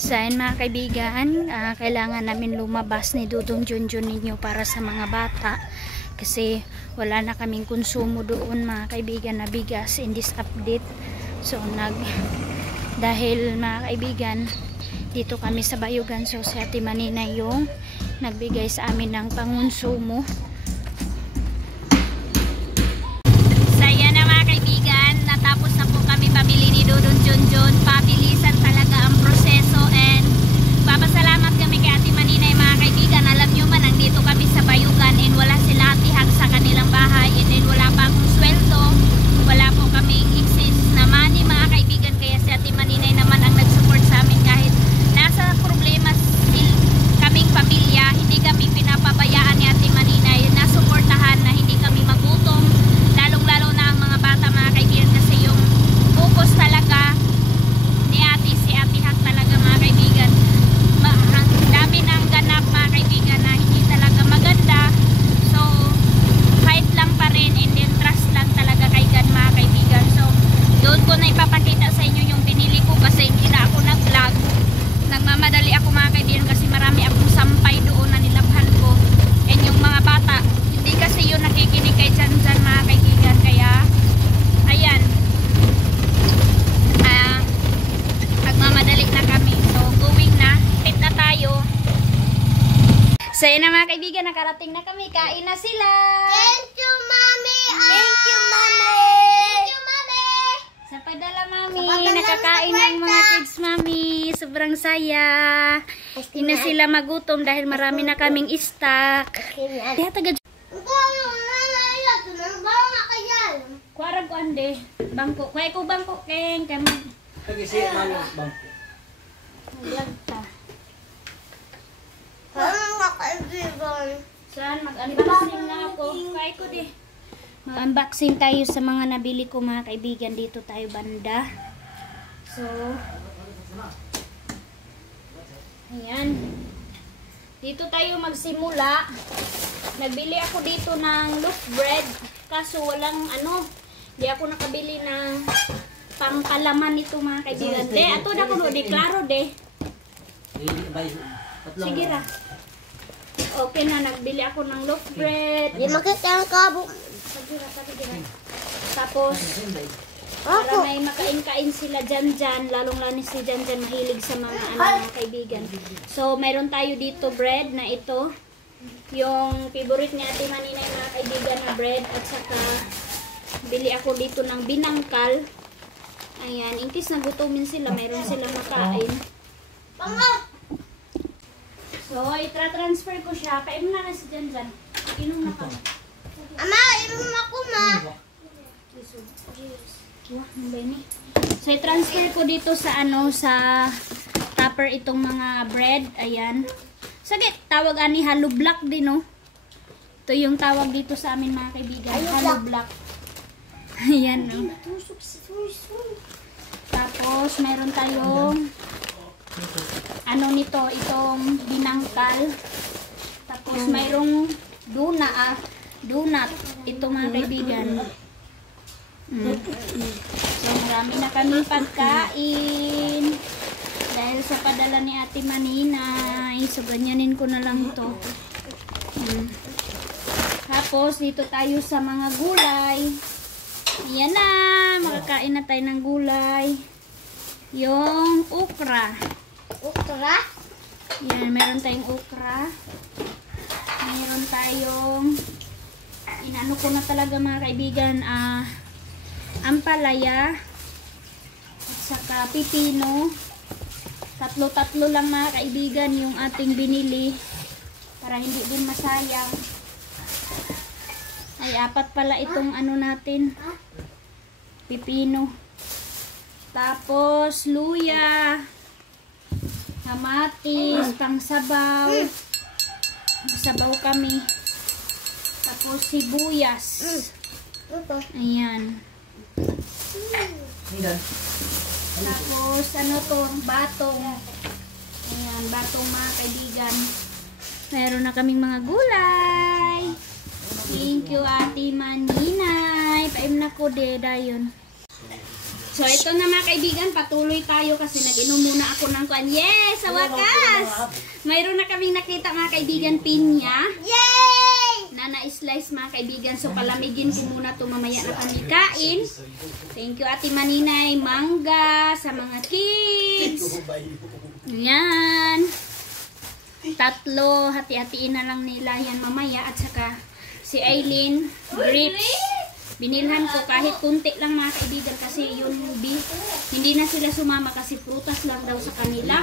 So ayun mga kaibigan, kailangan namin lumabas ni Dudong Junjun ninyo para sa mga bata kasi wala na kaming konsumo doon mga kaibigan na bigas in this update. So dahil mga kaibigan, dito kami sa Bayugan, so si Ate Manina yung nagbigay sa amin ng pangonsumo. So ayan na mga kaibigan, natapos na po kami pamili ni Dudong Junjun. Pabilisan talaga ang proseso and papasalamat kami kay Ate Manina mga kaibigan. Alam nyo man, nandito kami sa Bayugan and wala sila atihag sa kanilang bahay and then wala pa akong sweldo, wala po kaming excess na money mga kaibigan, kaya si Ate Manina naman ang nag-support sa amin kahit nasa problema kaming pamilya. Hindi kami pinapabayaan ni Ate Manina, nasuportahan na hindi kami magutom, lalong-lalo na ang mga bata mga kaibigan, kasi yung focus talaga ni Ate, si Ate Hak talaga mga kaibigan. Ang dami ng ganap mga kaibigan na hindi talaga maganda, so fight lang pa rin and then trust lang talaga kay God mga kaibigan. So doon ko na ipapakita sa inyo yung binili ko kasi hindi na ako nag-vlog, nagmamadali ako mga kaibigan kasi marami akong sampay doon na nilabhan ko and yung mga bata hindi kasi yun nakikinig kay Janjan mga kaibigan, kaya ayan, nagmamadali na kami. So going na, pit na tayo. So yun na mga kaibigan, nakarating na kami, kain na sila. Thank you, Mommy. Thank you, Mami. Thank you, Mommy. Sa padala, Mami. Sa padala Nakakain sa ng mga kids, Mami. Sobrang saya. Hindi na sila magutom dahil marami na kaming stock. Kaya taga kuarag ko ande. Bangko. Kaya ko bangko, Keng. Kaya Kagisi man bangko. maglagta. Saan? Mag-unboxing na ako. Kaya ko di. Mag-unboxing tayo sa mga nabili ko mga kaibigan. Dito tayo banda. So, ayan. Dito tayo magsimula. Nagbili ako dito ng loaf bread. Kaso walang di ako nakabili ng pangkalaman nito mga kaibigan. De, ato na ko de, klaro de. Sige ra. Okay na, nagbili ako ng loaf bread. Di makita ang kabo. Sige ra. Tapos, para may makain-kain sila Janjan, lalong-lalo si Janjan mahilig sa mga mga kaibigan. So, mayroon tayo dito bread na ito. Yung favorite ni Ate Manina yung mga kaibigan na bread, at saka bili ako dito ng binangkal. Ayan, in case nagutumin sila, mayroon silang makain. So, itra-transfer ko siya. Kain na si Janjan. Inom na ka. Ama, inom ako, ma. So, i-transfer ko dito sa sa tupper itong mga bread. Ayan. Sagit, tawag ani hollow block din, no? Ito yung tawag dito sa amin mga kaibigan. Hollow block. Ayan, no? Tapos, meron tayong nito, itong binangkal. Tapos, mayroong donut. Ito mga kaibigan. So, marami na kami pagkain. Dahil sa padala ni Ate Manina, so ganyanin ko na lang to. Tapos, dito tayo sa mga gulay. Ayan na, makakain na tayo ng gulay. Yung okra. Okra? Yan, meron tayong okra. Meron tayong, inano ko na talaga mga kaibigan, ampalaya. At saka pipino. Tatlo-tatlo lang mga kaibigan yung ating binili. Para hindi din masayang. Ay, apat pala itong natin. Pipino. Tapos, luya. Kamatis, pangsabaw. Sabaw kami. Tapos, sibuyas. Ayan. Tapos, batong. Ayan, batong mga kaibigan. Meron na kaming mga gulay. Thank you, Ate Manina. Paim na ko de dayon. So ito na mga kaibigan, patuloy tayo kasi nag-inom muna ako ng kwan. Yes! Sa wakas! Mayroon na kaming nakita mga kaibigan, pinya. Yay! Na na-slice mga kaibigan. So palamigin ko muna ito, mamaya na kami kain. Thank you Ate Maninay. Mangga sa mga kids. Yan. 3, hati-hatiin na lang nila yan mamaya. At saka si Aileen, grapes. Binilhan ko kahit kunti lang mga kaibigan kasi yung hindi na sila sumama kasi prutas lang daw sa kanila.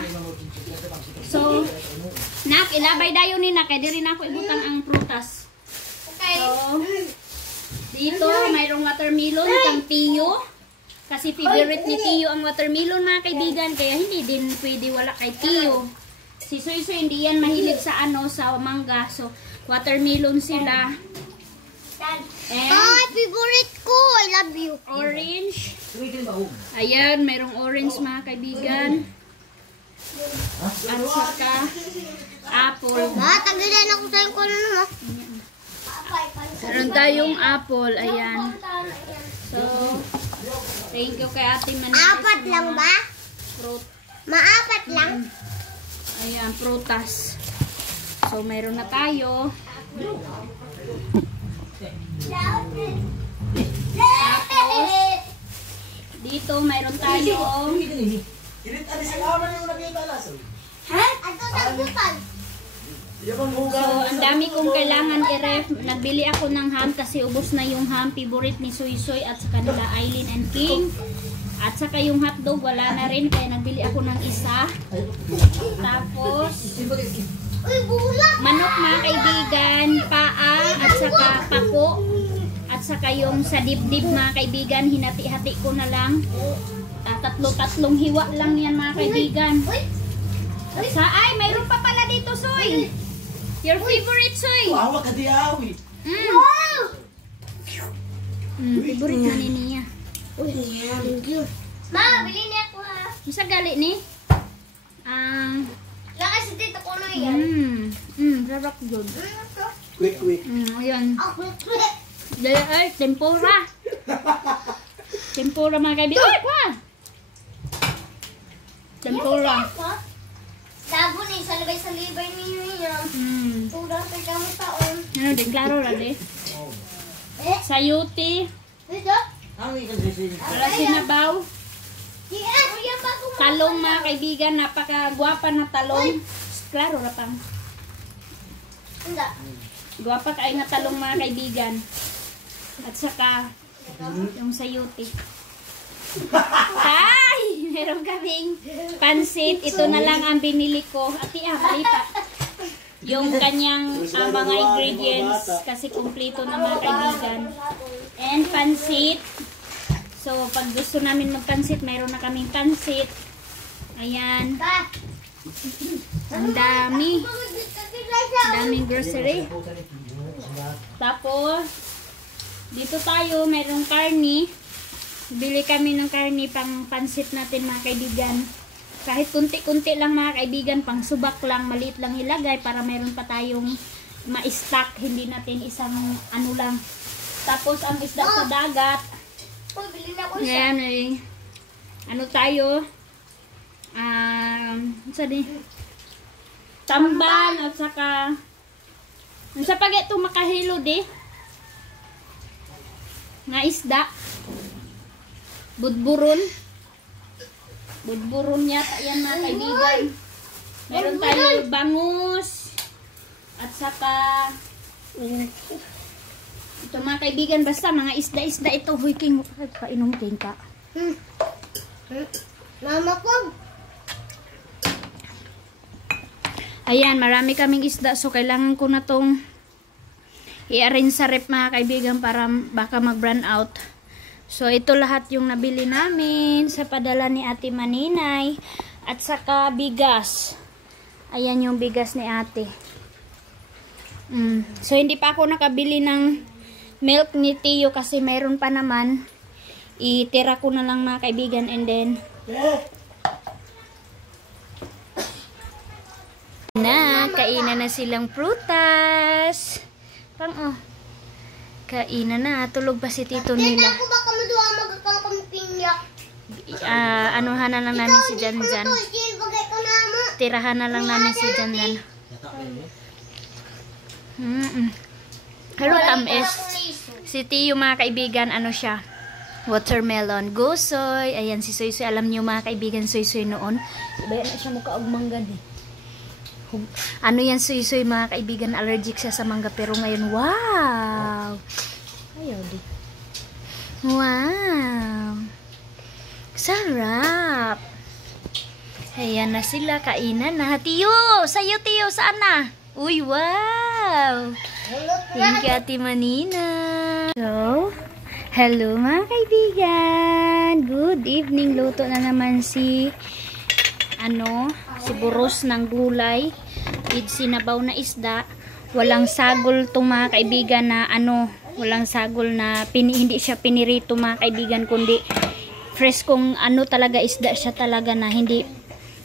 So, nak, ilabay dayo ni nak, kaya di rin ako ibutang ang prutas. Okay. So, dito mayroong watermelon kang Tiyo. Kasi favorite ni Tiyo ang watermelon mga kaibigan, kaya hindi din pwede wala kay Tiyo. Si Soy hindi yan mahilig sa sa mangga. So, watermelon sila. And favorite ko. I love you. orange. Ayan, mayroong orange mga kaibigan. At saka apple. Tagilan ako sa'yo ko na naman. Meron tayong apple. Ayan. So, thank you kay Ate Maninay. Apat lang ba? Fruit. Maapat lang? Ayan, prutas. So, mayroon na tayo. Tapos, dito mayroon tayong Ato sagutan. so, ang dami kong kailangan i-ref. Nagbili ako ng ham kasi ubos na yung ham. Favorite ni Soy at sa kanila Aileen and King. At saka yung hotdog, wala na rin. Kaya nagbili ako ng isa. Tapos, Uy, bulak! manok mga kaibigan, paa, at saka pako. At saka yung sa dibdib mga kaibigan, hinati-hati ko na lang. Tatlo-tatlong hiwa lang yan mga kaibigan. At sa, ay, mayroon pa pala dito, Soy. Your favorite, Soy. Wow, kadiawi. Favorite na ni Nia. Thank you. Ma, bili niya ako ha. Masa gali ni? Lakas si tita ko na yan. Sarap yun. Quick. Ayan. Ako, Ay, tempura. Tempura mga kaibigan. Ay, kwa! Tempura. Tabo ni, salibay sa libay niyo yan. Tudang sa kami taon. Ano din, klaro lang eh. Sayuti. Dito? Para sinabaw. Diyan, kuya pa ko. Talong mga kaibigan, napakagwapa na talong. Klaro na pang. Hindi. Gwapa kayo na talong mga kaibigan. At saka, yung sayuti. Ay! Meron kaming pansit. Ito na lang ang binili ko. Ati, mali pa. Yung kanyang mga ingredients. Kasi kumpleto na mga kaibigan. And pansit. So, pag gusto namin magpansit, mayroon na kaming pansit. Ayan. Pa. Ang dami. Daming grocery. Tapos, dito tayo, mayroong karni. Bili kami ng karni pang pansit natin mga kaibigan. Kahit kunti-kunti lang mga kaibigan, pang subak lang, maliit lang ilagay para mayroon pa tayong ma-stock. Hindi natin isang ano lang. Tapos, ang isda sa dagat. Bili na ko siya. Ayan, ano tayo? Tamban at saka sa pag ito makahilo di nga isda budburon yata yan mga kaibigan. Meron tayo bangus at saka ito mga kaibigan, basta mga isda ito. Huy, King, painom King ka. Mama ko. Ayan, marami kaming isda. So, kailangan ko na tong i-arrange sa rep mga kaibigan para baka mag-run out. So, ito lahat yung nabili namin sa padala ni Ate Maninay. At saka bigas. Ayan yung bigas ni Ate. So, hindi pa ako nakabili ng milk ni Tiyo kasi mayroon pa naman. Itira ko na lang mga kaibigan and then kainan na silang prutas. Kainan na. Tulog pa si tito nila. Ako baka maduwa magkakang kami pinyak. anuhan na lang namin si Janjan. Tirahan na lang namin si Janjan. Pero tamis. Si Tiyo mga kaibigan, ano siya? Watermelon. Gusoy. Ayan si Soy Soy. Alam niyo mga kaibigan, Soy Soy noon. Iba na siya mukha og mangga eh. Ano yan Soy Soy mga kaibigan, allergic siya sa mangga. Pero ngayon, wow! Ayaw di. Wow! Sarap! Ayan na sila, kainan na. Tiyo! Sa'yo Tiyo, saan na? Uy, wow! Thank you Ate Manina. So, hello mga kaibigan. Good evening. Luto na naman si buros ng gulay with sinabaw na isda. Walang sagol to mga kaibigan na walang sagol na hindi siya pinirito mga kaibigan, kundi fresh kung talaga isda siya talaga na hindi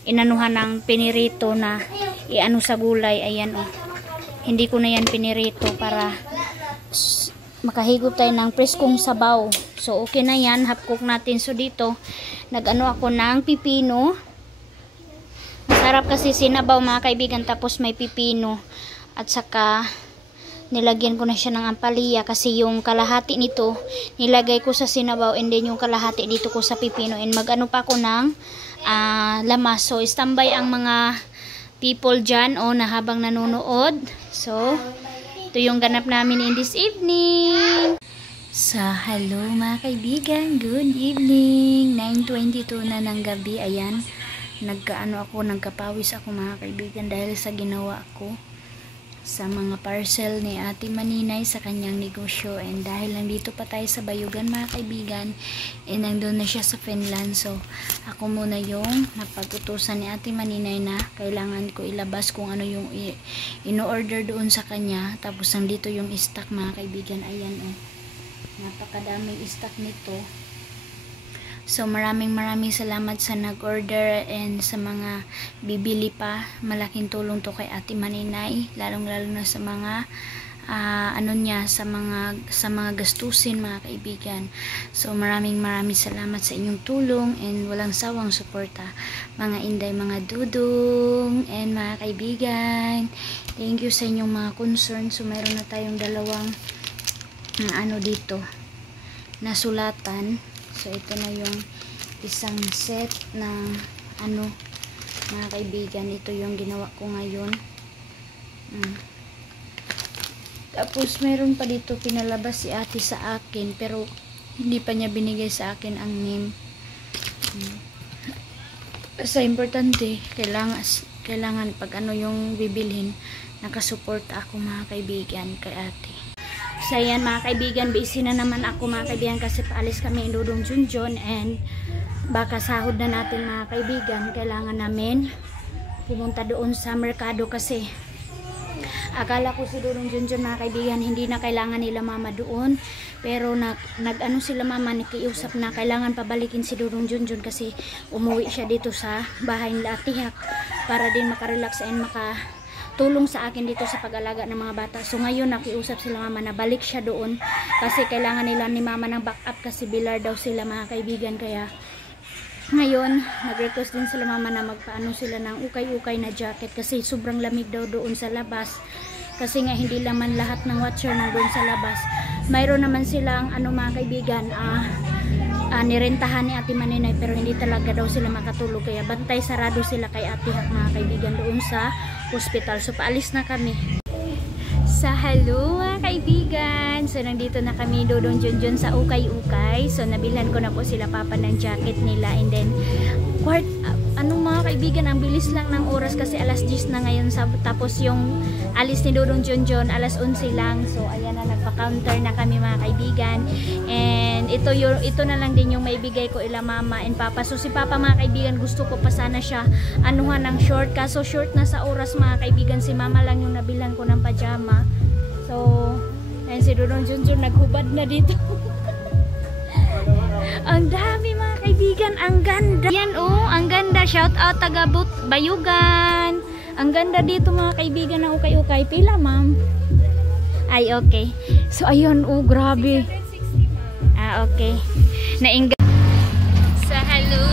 inanuhan ng pinirito na iano sa gulay. Ayan hindi ko na yan pinirito para makahigop tayo ng preskong sabaw. So okay na yan, half cook natin. So dito nag-ano ako ng pipino. Masarap kasi sinabaw mga kaibigan, tapos may pipino at saka nilagyan ko na siya ng ampalaya kasi yung kalahati nito nilagay ko sa sinabaw and then yung kalahati dito ko sa pipino, and mag-ano pa ako ng lamas. So standby ang mga people dyan na habang nanonood. So ito yung ganap namin in this evening. So hello mga kaibigan, good evening. 9:22 na ng gabi. Ayan, nagkapawis ako mga kaibigan dahil sa ginawa ko sa mga parcel ni Ate Maninay sa kanyang negosyo. And dahil nandito pa tayo sa Bayugan mga kaibigan, nandun na siya sa Finland. So ako muna yung napag-utusan ni Ate Maninay na kailangan ko ilabas kung ano yung ino-order doon sa kanya. Tapos nandito yung stock mga kaibigan. Ayan napakadaming stock nito. So maraming salamat sa nag-order and sa mga bibili pa. Malaking tulong to kay Ate Maninay, lalong na sa mga sa mga gastusin mga kaibigan. So maraming salamat sa inyong tulong and walang sawang suporta mga inday, mga dudong and mga kaibigan. Thank you sa inyong mga concern. So mayroon na tayong dalawang dito na sulatan. So ito na yung isang set ng mga kaibigan. Ito yung ginawa ko ngayon. Tapos meron pa dito pinalabas si ate sa akin, pero hindi pa niya binigay sa akin ang name. Sa importante, kailangan pag yung bibilhin, nakasuporta ako mga kaibigan kay ate. So yan mga kaibigan, busy na naman ako mga kaibigan kasi paalis kami in Dudong Junjun and baka sahod na natin mga kaibigan. Kailangan namin pumunta doon sa merkado kasi akala ko si Dudong Junjun mga kaibigan hindi na kailangan nila mama doon, pero nag-ano sila mama, nakiusap na kailangan pabalikin si Dudong Junjun kasi umuwi siya dito sa bahay nila Tihak para din makarelax and tulong sa akin dito sa pag-alaga ng mga bata. So ngayon nakiusap sila mama na balik siya doon kasi kailangan nila ni mama ng backup kasi bilar daw sila mga kaibigan. Kaya ngayon nag-request din sila mama na magpaano sila ng ukay-ukay na jacket kasi sobrang lamig daw doon sa labas. Kasi nga hindi naman lahat ng watcher na doon sa labas. Mayroon naman silang mga kaibigan nirentahan ni Ate Maninay, pero hindi talaga daw sila makatulog kaya bantay sarado sila kay Ate Hak mga kaibigan doon sa hospital. So paalis na kami. Sa hello mga kaibigan, so nandito na kami Dudong Junjun sa ukay-ukay. So nabilhan ko na po sila papa ng jacket nila and then mga kaibigan, ang bilis lang ng oras kasi alas 10 na ngayon, tapos yung alis ni Dudong Junjun alas 11 lang. So ayan na, nagpa-counter na kami mga kaibigan, and ito na lang din yung maibigay ko ila mama and papa. So si papa mga kaibigan, gusto ko pa sana siya anuhan ng short, kaso short na sa oras mga kaibigan. Si mama lang yung nabilan ko ng pajama. So and si Dudong Junjun naghubad na dito. Ang dami mga kaibigan, ang ganda. Yan ang ganda. Shout out taga Bayugan. Ang ganda dito mga kaibigan na ukay-ukay. Pila ma'am? Ay okay. So ayun, grabe. Okay. Nainggan. Sa hello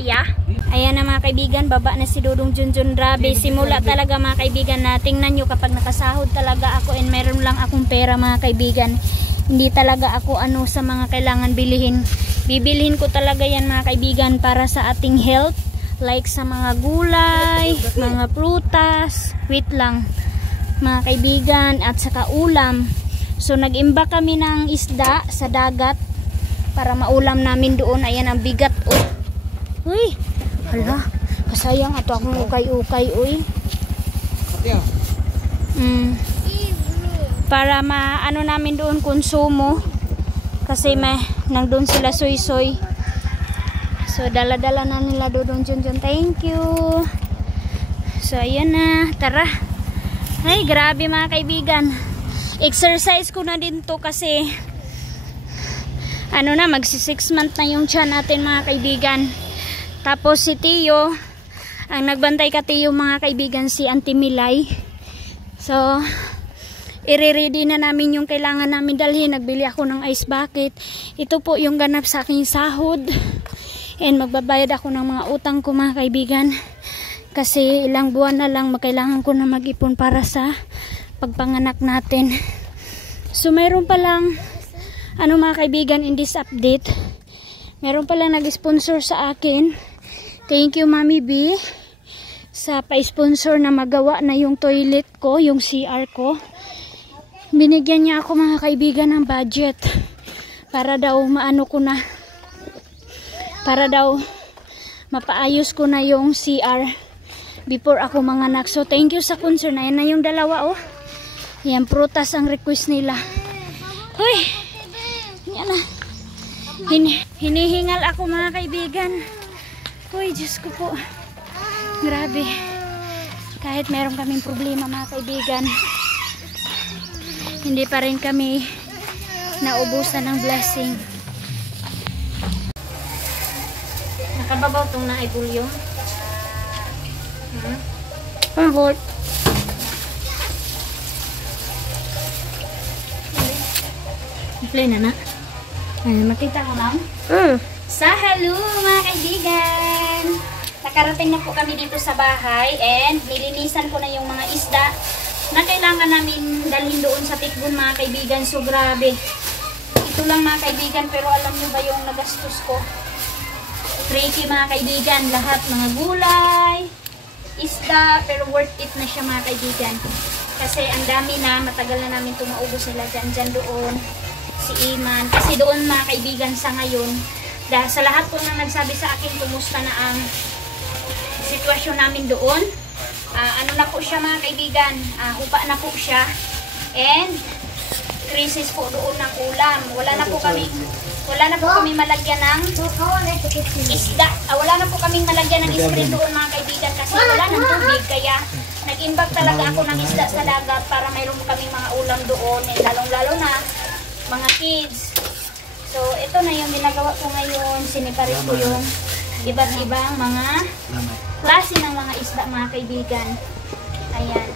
ya. Ayan na mga kaibigan, baba na si Dudong Junjun. Grabe, simula talaga mga kaibigan na tingnan nyo kapag nakasahod talaga ako and meron lang akong pera mga kaibigan. Hindi talaga ako ano sa mga kailangan bilihin. Bibilhin ko talaga yan mga kaibigan para sa ating health. Like sa mga gulay, mga prutas, wait lang mga kaibigan, at saka ulam. So nag-imba kami ng isda sa dagat para maulam namin doon. Ayan ang bigat oh. Uy, hala, kasayang ato akong ukay-ukay uy. Para maano namin doon konsumo kasi may nandun sila soy-soy. So dala-dala na nila Dudong Junjun. Thank you. So ayan na, tara. Ay grabe mga kaibigan. Exercise ko na din to kasi ano na, magsi 6 month na yung tiyan natin mga kaibigan. Tapos si Tio, ang nagbantay ka Tio mga kaibigan, si Auntie Milay. So i-ready na namin yung kailangan namin dalhin. Nagbili ako ng ice bucket. Ito po yung ganap sa aking sahod. And magbabayad ako ng mga utang ko mga kaibigan. Kasi ilang buwan na lang magkailangan ko na mag-ipon para sa pagpanganak natin. So mayroon pa lang ano mga kaibigan in this update. Mayroon pa lang nag-sponsor sa akin. Thank you Mami B sa pa-sponsor na magawa na yung toilet ko, yung CR ko. Binigyan niya ako mga kaibigan ng budget para daw maano ko na, para daw mapaayos ko na yung CR before ako manganak. So thank you sa concern. Ayan na yung dalawa oh. Yan, prutas ang request nila. Hoy, yan na. Hinihingal ako mga kaibigan. Hoy, Diyos ko po. Grabe. Kahit meron kaming problema mga kaibigan, hindi pa rin kami naubusan ng blessing. Nakababaw itong na ibulyo. Pambot. Play na na. Makita ko lang. Sa hello mga kaibigan. Nakarating na po kami dito sa bahay and nilinisan ko na yung mga isda na kailangan namin dalhin doon sa tikbon mga kaibigan. So grabe. Ito lang mga kaibigan, pero alam nyo ba yung nagastos ko? 3K mga kaibigan. Lahat mga gulay, isda, pero worth it na siya mga kaibigan. Kasi ang dami na, matagal na namin ito maubos nila dyan doon. Si Iman. Kasi doon mga kaibigan sa ngayon, sa lahat po na nagsabi sa akin kumusta na ang sitwasyon namin doon. Ano na po siya mga kaibigan, hupa na po siya and crisis po doon ng ulam. Wala na po kami malagyan ng isda. Wala na po kami malagyan ng screen doon mga kaibigan kasi wala ng tubig. Kaya nag-imbag talaga ako ng isda sa dagat para mayroon kaming mga ulam doon. And lalong-lalo na mga kids. So ito na yung ginagawa ko ngayon. Siniparit ko yung iba't ibang mga klase ng mga isda mga kaibigan. Ayan.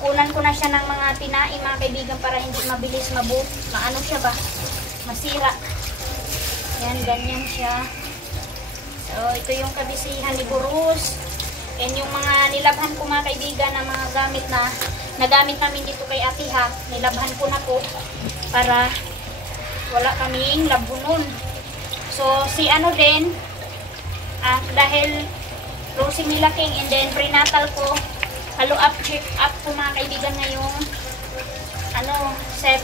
Kunan ko na siya ng mga tinae mga kaibigan para hindi mabilis maano siya ba? Masira. Ayan, ganyan siya. So ito yung kabisihan ni Burus. And yung mga nilabhan ko mga kaibigan na mga gamit na nagamit namin dito kay Ate Ha, nilabhan ko na po para wala kaming labunon. So si ano din, dahil Rosie Milaking and then prenatal ko, follow up, check up ko mga kaibigan ngayong 7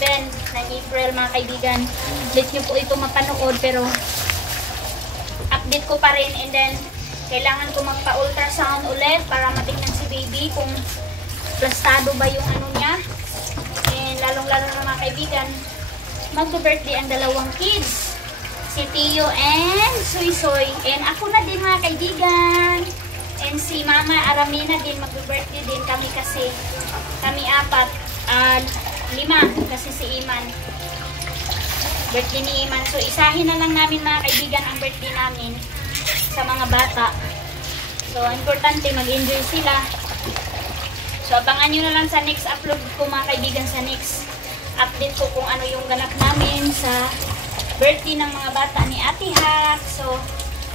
ng April mga kaibigan. Let nyo po ito mapanood pero update ko pa rin and then kailangan ko magpa-ultrasound ulit para matingnan si baby kung plastado ba yung ano niya. And lalong-lalo na mga kaibigan, mag-birthday ang dalawang kids. Si Tio and Soy-Soy. And ako na din mga kaibigan. And si Mama Aramina din, mag-birthday din kami kasi kami 4. 5 kasi si Iman. Birthday ni Iman. So isahin na lang namin mga kaibigan ang birthday namin sa mga bata. So importante mag-enjoy sila. So abangan nyo na lang sa next upload ko mga kaibigan, sa next update ko kung ano yung ganap namin sa birthday ng mga bata ni Ate Hack. So,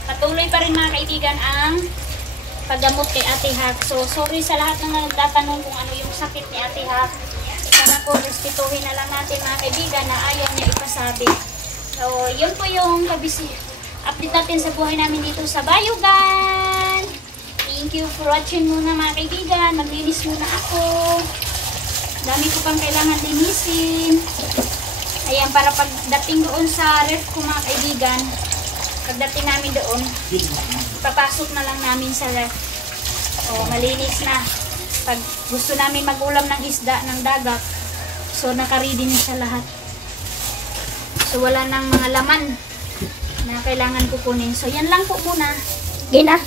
patuloy pa rin mga kaibigan ang paggamot kay Ate Hack. So, sorry sa lahat ng nagtatanong kung ano yung sakit ni Ate Hack. Sana po, respetuhin na lang natin mga kaibigan na ayaw niya ipasabi. So, yun po yung update natin sa buhay namin dito sa Bayugan. Thank you for watching muna mga kaibigan. Maglinis muna ako. Dami ko pang kailangan linisin. Ayan, para pagdating doon sa ref ko mga kaibigan, pagdating namin doon, papasok na lang namin sa ref. O, malinis na. Pag gusto namin mag-ulam ng isda, ng dagat, so nakaready na sa lahat. So, wala nang mga laman na kailangan kukunin. So, yan lang po muna. Gina.